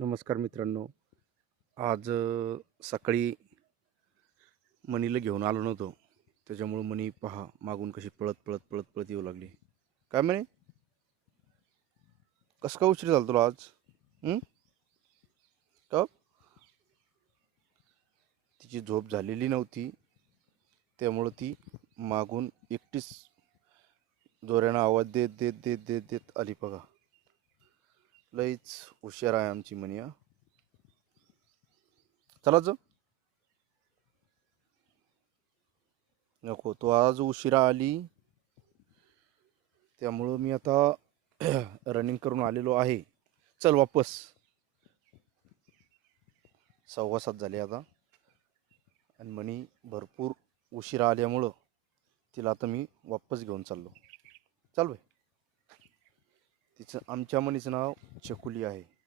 नमस्कार मित्रांनो. आज सकाळी मनीला घेऊन आलो नव्हतो. त्याच्यामुळं मनी पहा मागून कशी पळत, पळत, पळत, पळत येऊ लागली. काय म्हणे? कसं काय उशीर झाला तुला आज? हं? का? तिची झोप झालेली नव्हती. त्यामुळं ती मागून एकटीच जोरानं आवाज देत, देत, देत, देत, देत आली बघा. लईच हुशार आहे आमची मनी हां. चलाच. नको, तू आज उशिरा आली. त्यामुळं मी आता रनिंग करून आलेलो आहे. चल वापस. 6:15 झाले आता आणि मनी भरपूर उशिरा आल्यामुळं तिला आता मी वापस घेऊन चाललो. चल बाई. तिचं आमच्या मनीचं नाव चकुली आहे.